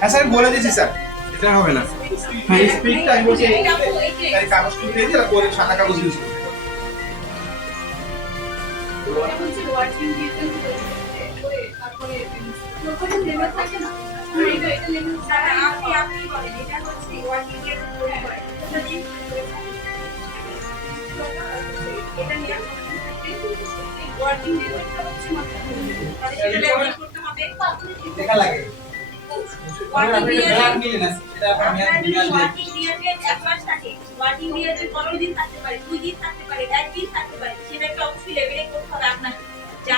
হ্যাঁ স্যার বলে দিচ্ছি স্যার এটা হবে না। হ্যাঁ স্পিডটা আমি বলছি এই কাগজটা দিয়ে দিই করে সাদা কাগজ ইউজ করতে দেখা লাগে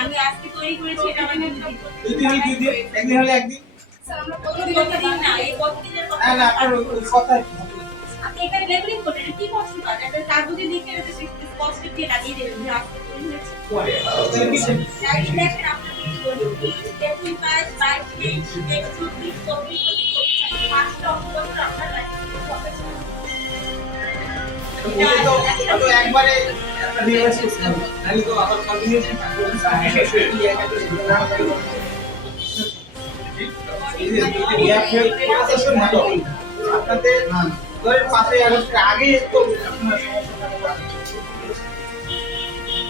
আমি আজকে তৈরি করেছি এটা আমাকে একদিন হলে একদিন না এই কতদিনের কথা না আর কথা আপনি এখানে লেবেলিং করবেন কি কষ্ট কাজ একটা কাগজে লিখে এটা স্পষ্ট দিয়ে লাগিয়ে দেবেন যে আপনি তৈরি হয়েছে পরে ডাইরেক্ট দেখেন আপনাকে কি বলবো 23 22 23 24 পাঁচটা অঙ্ক আপনার লাগবে তো একবারে একটা নিয়েছি নালি তো আবার কন্টিনিউশন শেষ হয়ে আপনাদের ধরেন 5 আগস্টের আগে তো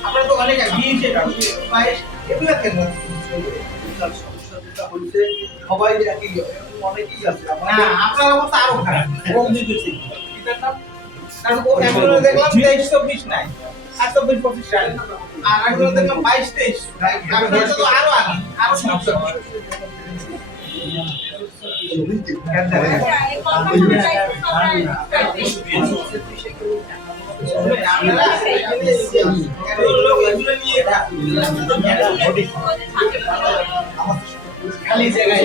আপনারা তো অনেক দিয়েছে এগুলা কেন সমস্যা যেটা হচ্ছে সবাই একই অনেকেই আছে আপনার অবস্থা আরো খারাপ কারণ ও এগুলো দেখলাম 23-24 নাই 28-25 সাল আর এগুলো দেখলাম 22-23 আপনাদের তো আরো আগে আরো সমস্যা খালি জায়গায়